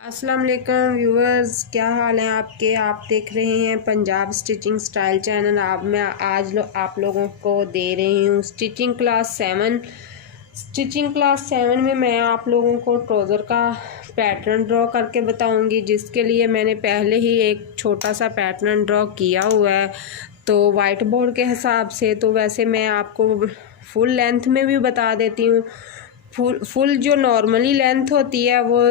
अस्सलाम वालेकुम व्यूअर्स, क्या हाल है आपके। आप देख रहे हैं पंजाब स्टिचिंग स्टाइल चैनल। मैं आज आप लोगों को दे रही हूँ स्टिचिंग क्लास 7। स्टिचिंग क्लास 7 में मैं आप लोगों को ट्राउज़र का पैटर्न ड्रॉ करके बताऊंगी, जिसके लिए मैंने पहले ही एक छोटा सा पैटर्न ड्रॉ किया हुआ है तो वाइट बोर्ड के हिसाब से। तो वैसे मैं आपको फुल लेंथ में भी बता देती हूँ। फुल जो नॉर्मली लेंथ होती है वो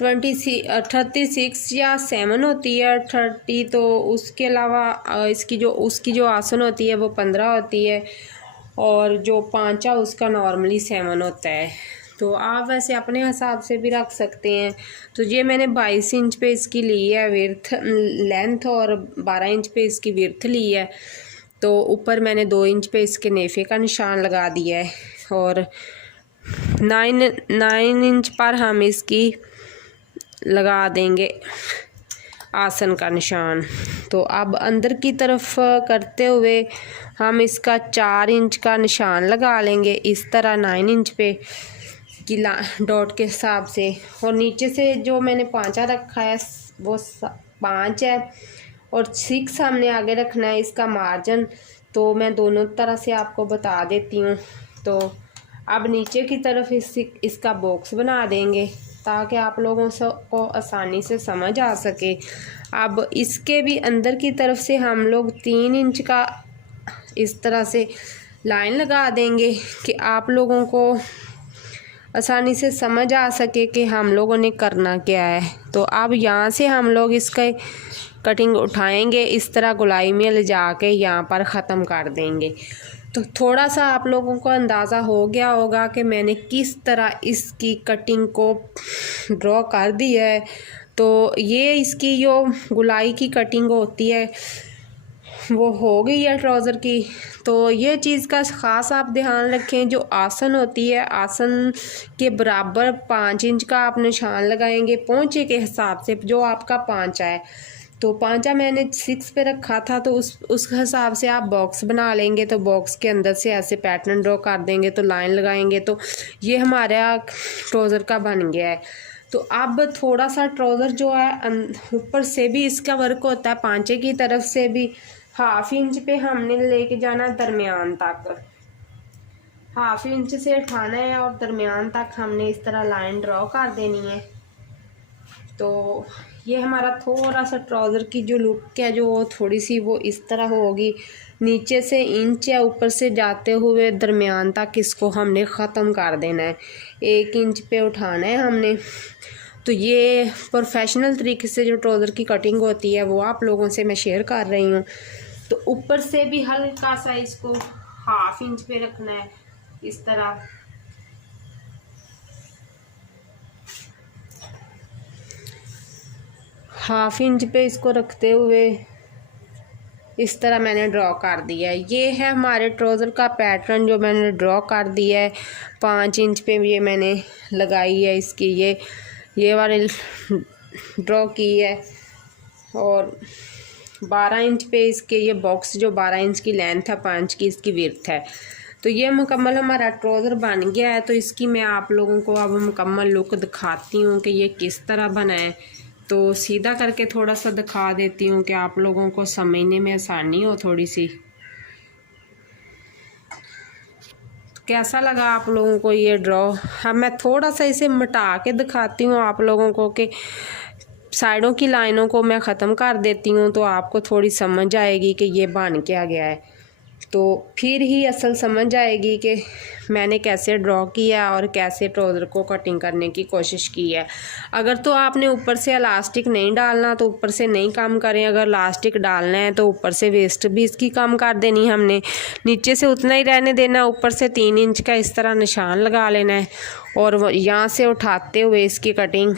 36 या 7 होती है 30। तो उसके अलावा उसकी जो आसन होती है वो 15 होती है, और जो पांचा उसका नॉर्मली 7 होता है। तो आप वैसे अपने हिसाब से भी रख सकते हैं। तो ये मैंने 22 इंच पे इसकी ली है विर्थ लेंथ, और 12 इंच पे इसकी विर्थ ली है। तो ऊपर मैंने 2 इंच पे इसके नेफे का निशान लगा दिया है, और 9 इंच पर हम इसकी लगा देंगे आसन का निशान। तो अब अंदर की तरफ करते हुए हम इसका 4 इंच का निशान लगा लेंगे इस तरह 9 इंच पे की डॉट के हिसाब से। और नीचे से जो मैंने पांचा रखा है वो 5 है, और 6 हमने आगे रखना है इसका मार्जिन। तो मैं दोनों तरह से आपको बता देती हूँ। तो अब नीचे की तरफ इसका बॉक्स बना देंगे ताकि आप लोगों को आसानी से समझ आ सके। अब इसके भी अंदर की तरफ से हम लोग 3 इंच का इस तरह से लाइन लगा देंगे कि आप लोगों को आसानी से समझ आ सके कि हम लोगों ने करना क्या है। तो अब यहाँ से हम लोग इसका कटिंग उठाएंगे, इस तरह गोलाई में ले जाके यहाँ पर ख़त्म कर देंगे। तो थोड़ा सा आप लोगों को अंदाज़ा हो गया होगा कि मैंने किस तरह इसकी कटिंग को ड्रॉ कर दी है। तो ये इसकी जो गोलाई की कटिंग होती है वो हो गई है ट्राउज़र की। तो ये चीज़ का ख़ास आप ध्यान रखें, जो आसन होती है आसन के बराबर 5 इंच का आप निशान लगाएंगे पोंचे के हिसाब से, जो आपका पांचा है। तो पांचा मैंने 6 पे रखा था, तो उस हिसाब से आप बॉक्स बना लेंगे। तो बॉक्स के अंदर से ऐसे पैटर्न ड्रॉ कर देंगे, तो लाइन लगाएंगे, तो ये हमारा ट्राउज़र का बन गया है। तो अब थोड़ा सा ट्राउज़र जो है ऊपर से भी इसका वर्क होता है, पांचे की तरफ से भी 1/2 इंच पे हमने लेके जाना दरमियान तक, 1/2 इंच से उठाना है और दरमियान तक हमने इस तरह लाइन ड्रॉ कर देनी है। तो ये हमारा थोड़ा सा ट्राउज़र की जो लुक है जो थोड़ी सी वो इस तरह होगी। नीचे से इंच या ऊपर से जाते हुए दरमियान तक इसको हमने ख़त्म कर देना है, 1 इंच पे उठाना है हमने। तो ये प्रोफेशनल तरीके से जो ट्राउज़र की कटिंग होती है वो आप लोगों से मैं शेयर कर रही हूँ। तो ऊपर से भी हल्का सा इसको 1/2 इंच पे रखना है इस तरह। हाफ इंच पे इसको रखते हुए इस तरह मैंने ड्रॉ कर दिया है। ये है हमारे ट्राउज़र का पैटर्न जो मैंने ड्रॉ कर दिया है। 5 इंच पे ये मैंने लगाई है इसकी ये वाली ड्रॉ की है, और 12 इंच पे इसके ये बॉक्स जो 12 इंच की लेंथ है 5 की इसकी विड्थ है। तो ये मुकम्मल हमारा ट्राउज़र बन गया है। तो इसकी मैं आप लोगों को अब मुकम्मल लुक दिखाती हूँ कि ये किस तरह बना है। तो सीधा करके थोड़ा सा दिखा देती हूँ कि आप लोगों को समझने में आसानी हो थोड़ी सी। कैसा लगा आप लोगों को ये ड्रॉ। हाँ, मैं थोड़ा सा इसे मिटा के दिखाती हूँ आप लोगों को कि साइडों की लाइनों को मैं ख़त्म कर देती हूँ, तो आपको थोड़ी समझ आएगी कि ये बन क्या गया है। तो फिर ही असल समझ आएगी कि मैंने कैसे ड्रॉ किया और कैसे ट्राउज़र को कटिंग करने की कोशिश की है। अगर तो आपने ऊपर से इलास्टिक नहीं डालना तो ऊपर से नहीं कम करें, अगर इलास्टिक डालना है तो ऊपर से वेस्ट भी इसकी कम कर देनी हमने, नीचे से उतना ही रहने देना। ऊपर से 3 इंच का इस तरह निशान लगा लेना है, और यहाँ से उठाते हुए इसकी कटिंग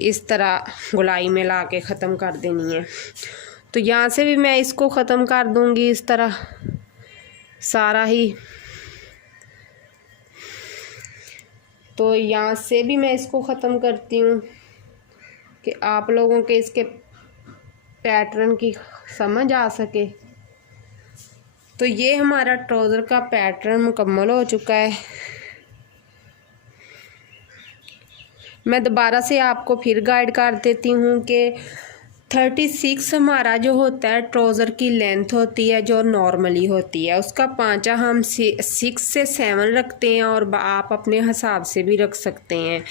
इस तरह गोलाई में ला के ख़त्म कर देनी है। तो यहाँ से भी मैं इसको ख़त्म कर दूँगी इस तरह सारा ही। तो यहाँ से भी मैं इसको ख़त्म करती हूँ कि आप लोगों के इसके पैटर्न की समझ आ सके। तो ये हमारा ट्राउज़र का पैटर्न मुकम्मल हो चुका है। मैं दोबारा से आपको फिर गाइड कर देती हूँ कि 36 हमारा जो होता है ट्राउज़र की लेंथ होती है जो नॉर्मली होती है, उसका पांचा हम 6 से 7 रखते हैं और आप अपने हिसाब से भी रख सकते हैं।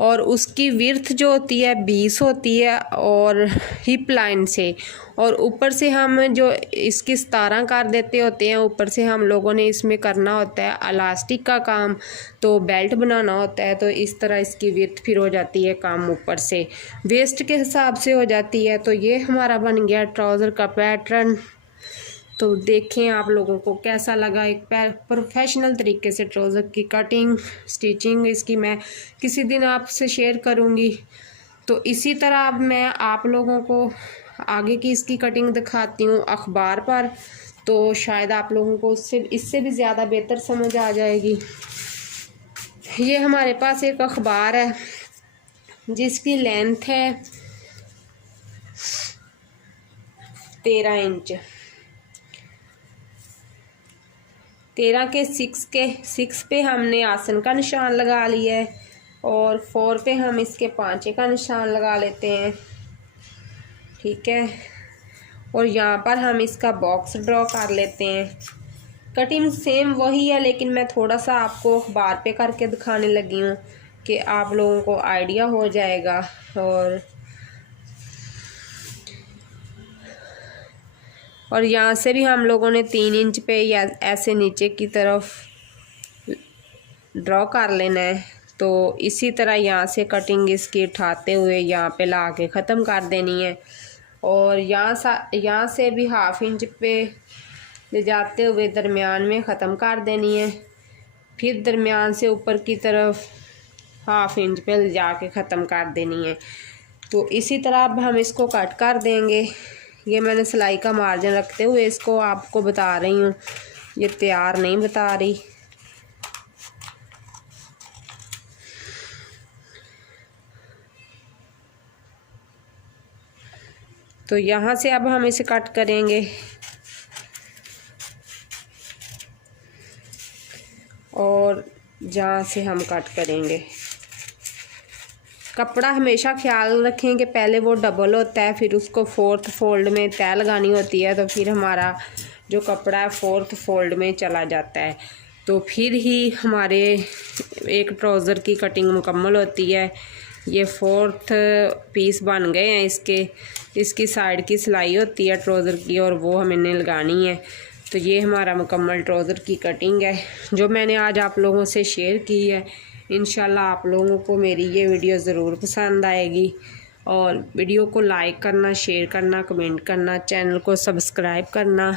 और उसकी विर्थ जो होती है 20 होती है और हिप लाइन से, और ऊपर से हम जो इसकी 17 कर देते होते हैं। ऊपर से हम लोगों ने इसमें करना होता है इलास्टिक का काम, तो बेल्ट बनाना होता है, तो इस तरह इसकी विर्थ फिर हो जाती है काम ऊपर से वेस्ट के हिसाब से हो जाती है। तो ये हमारा बन गया ट्राउज़र का पैटर्न। तो देखें आप लोगों को कैसा लगा। एक प्रोफेशनल तरीके से ट्राउज़र की कटिंग स्टिचिंग इसकी मैं किसी दिन आपसे शेयर करूँगी। तो इसी तरह अब मैं आप लोगों को आगे की इसकी कटिंग दिखाती हूँ अखबार पर, तो शायद आप लोगों को इससे भी ज़्यादा बेहतर समझ आ जाएगी। ये हमारे पास एक अखबार है जिसकी लेंथ है 13 इंच। 13 के 6 पे हमने आसन का निशान लगा लिया है और 4 पे हम इसके पांचे का निशान लगा लेते हैं, ठीक है। और यहाँ पर हम इसका बॉक्स ड्रॉ कर लेते हैं। कटिंग सेम वही है, लेकिन मैं थोड़ा सा आपको अखबार पे करके दिखाने लगी हूँ कि आप लोगों को आइडिया हो जाएगा। और यहाँ से भी हम लोगों ने 3 इंच पे या ऐसे नीचे की तरफ ड्रॉ कर लेना है। तो इसी तरह यहाँ से कटिंग इसकी उठाते हुए यहाँ पे ला के ख़त्म कर देनी है। और यहाँ से भी 1/2 इंच पे ले जाते हुए दरमियान में ख़त्म कर देनी है। फिर दरमियान से ऊपर की तरफ 1/2 इंच पे ले जाके ख़त्म कर देनी है। तो इसी तरह अब हम इसको कट कर देंगे। ये मैंने सिलाई का मार्जिन रखते हुए इसको आपको बता रही हूँ, ये तैयार नहीं बता रही। तो यहाँ से अब हम इसे कट करेंगे और जहाँ से हम कट करेंगे। कपड़ा हमेशा ख्याल रखें कि पहले वो डबल होता है, फिर उसको 4th फोल्ड में तय लगानी होती है, तो फिर हमारा जो कपड़ा है 4th फोल्ड में चला जाता है। तो फिर ही हमारे एक ट्राउज़र की कटिंग मुकम्मल होती है। ये 4th पीस बन गए हैं इसकी साइड की सिलाई होती है ट्राउज़र की और वो हमें लगानी है। तो ये हमारा मुकम्मल ट्राउज़र की कटिंग है जो मैंने आज आप लोगों से शेयर की है। इंशाल्लाह आप लोगों को मेरी ये वीडियो ज़रूर पसंद आएगी। और वीडियो को लाइक करना, शेयर करना, कमेंट करना, चैनल को सब्सक्राइब करना,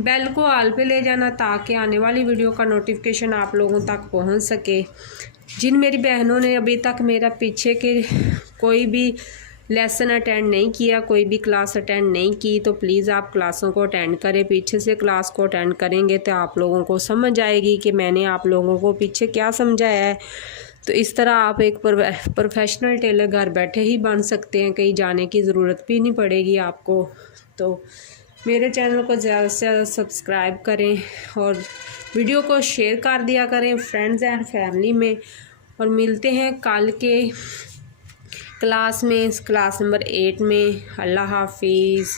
बेल को ऑल पे ले जाना ताकि आने वाली वीडियो का नोटिफिकेशन आप लोगों तक पहुंच सके। जिन मेरी बहनों ने अभी तक मेरा पीछे के कोई भी लेसन अटेंड नहीं किया, कोई भी क्लास अटेंड नहीं की, तो प्लीज़ आप क्लासों को अटेंड करें। पीछे से क्लास को अटेंड करेंगे तो आप लोगों को समझ आएगी कि मैंने आप लोगों को पीछे क्या समझाया है। तो इस तरह आप एक प्रोफेशनल टेलर घर बैठे ही बन सकते हैं, कहीं जाने की ज़रूरत भी नहीं पड़ेगी आपको। तो मेरे चैनल को ज़्यादा से ज़्यादा सब्सक्राइब करें और वीडियो को शेयर कर दिया करें फ्रेंड्स एंड फैमिली में। और मिलते हैं कल के क्लास में, क्लास नंबर 8 में। अल्लाह हाफिज़।